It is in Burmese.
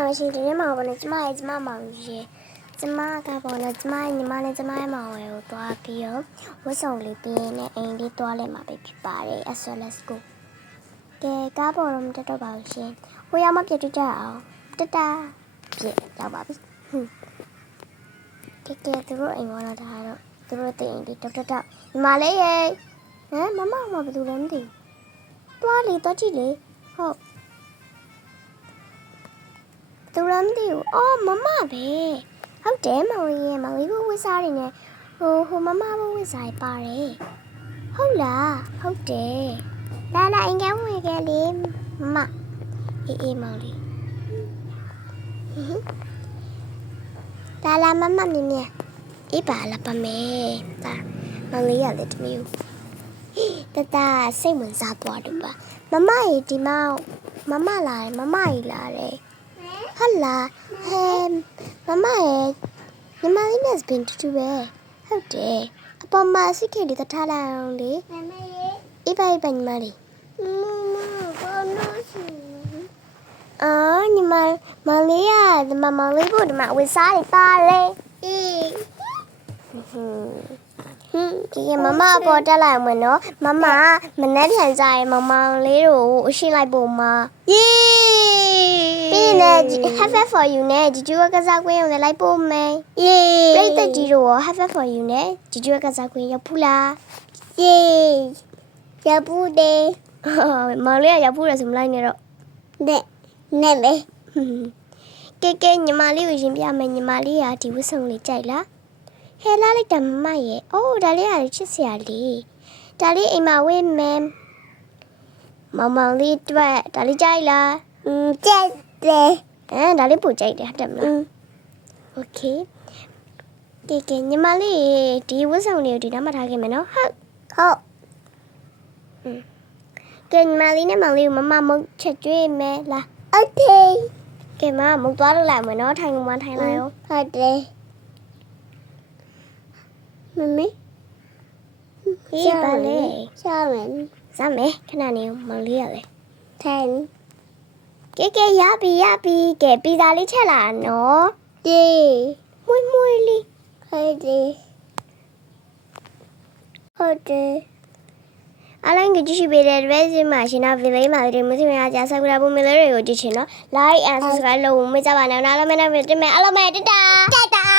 လို့ရှိရင်ဒီနေ့မှာပေါ့နော်ကျမရဲ့ကျမမောင်ကြီးရဲ့ကျမကပေါ့နော်ကျမရဲ့ညီမနဲ့ကျမရဲ့မောင်ဝယ်ကိုသွားပြီးတော့ဝတ်စုံလေးပြင်းနဲ့အိမ်လေးသွားလဲမှာပဲဖြစ်ပါတယ်အဆော let's go ကဲကားပေါ်တော့မတက်တော့ပါဘူးရှင်ဟိုရမပြတ်ကြည့်အောင်တတပြည့်ရောက်ပါပြီဟွန်းကဲကဲသူတို့အိမ်ပေါ်လာတာတော့သူတို့တိတ်အိမ်လေးတောက်တောက်တောက်ညီမလေးရေဟမ်မမကဘာလို့လဲမသိဘူးသွားလေတော့ကြည့်လေဟုတ် သူလည်းမသိဘူး။အော်မမပဲ။ဟုတ်တယ်မောင်လေးရဲ့မောင်လေးဘဝစ်စားတွေနဲ့ဟိုဟိုမမဘဝစ်စားတွေပါတယ်။ဟုတ်လား။ဟုတ်တယ်။လာလာအင်္ဂါဝင်ခဲ့လေမမ။အေးအေးမောင်လေး။ဟွန်းလာလာမမမြင်မြင်အေးပါလာပါမယ်။ဒါမောင်လေးရလေတမျိုး။တတစိတ်ဝင်စားသွားတယ်ပါ။မမရေဒီမောင်မမလာတယ်မမကြီးလာတယ်။ ဟုတ်လားဟဲမမရဲ့ညီမလေးနဲ့စပင်တူတူပဲဟုတ်တယ်အပေါ်မှာစိတ်ခေလေးတထားလိုက်အောင်လေမမရဲ့အေးပါအေးပါညီမလေးမမဘာလို့ရှိအော်ညီမမလေးကဒီမမလေးဖို့ဒီမှာဝစ်စားနေပါလေအေးဟွန်းဟွန်းဒီကမမအပေါ်တက်လိုက်မယ်နော်မမမနေ့ပြန်ကြရင်မမလေးတို့အရှိလိုက်ပုံမှာယေ ပြီးရင်လည်း have it for you နဲ့ជីဂျူကစားကွင်းကိုလည်းလိုက်ပို့မယ် ယေ ပြိတ္တကြီးတို့ရော have it for you နဲ့ជីဂျူကစားကွင်းရောက်ဖူးလား ယေရပူတယ် မောင်လေးကရောက်ဖို့ရဆိုမလိုက်နဲ့တော့ နဲ့နဲ့လေ ကဲကဲညီမလေးကိုရင်ပြမယ်ညီမလေးကဒီဝတ်စုံလေးကြိုက်လားဟဲလာလိုက်တာမမရဲ့အိုးဒါလေးကလည်းချစ်စရာလေးဒါလေးအိမ်မှာဝေးမယ်မောင်မောင်လေးတွေ့ဒါလေးကြိုက်လား อืมကြက် တယ် အဲဒါလေးပို့ကြိုက်တယ်ဟုတ်တယ်မ อื လား ม โอเคကဲကဲညီမလေးဒီဝတ်စုံလေးကိုဒီနားမှာထားခဲ့မယ်နော်ဟုတ် ဟုတ် ကဲညီမလေးနဲ့မောင်လေးကိုမမမုတ်ချက်ကျွေးမယ်လား โอเค ကဲမမမုတ်သွားလို့လိုက်မယ်နော်ထိုင်ကုန်မထိုင်လိုက်ရော ဟုတ်တယ်မမ ဟေးပါလေ ရှာမယ် စမ်းမယ်ခဏနေမောင်လေးရလေ ထိုင် ကဲကဲရပြီရပြီကဲပီဇာလေးချက်လာနော်ယေမွေးမွေးလေးဟုတ်တယ်ဟုတ်တယ်အလိုင်းကကြည့်ရှိပေးတဲ့ resume မှာရှင်နာဗီလေးမှာဒီမျိုးစင်ရကြဆက်ကြဖို့မီလေးတွေကိုကြည့်ချင်နော် like and subscribe လုပ်မကြပါနဲ့နောက်လည်းမနေ့ကတင်မယ်အလုံးမဲ့တတာ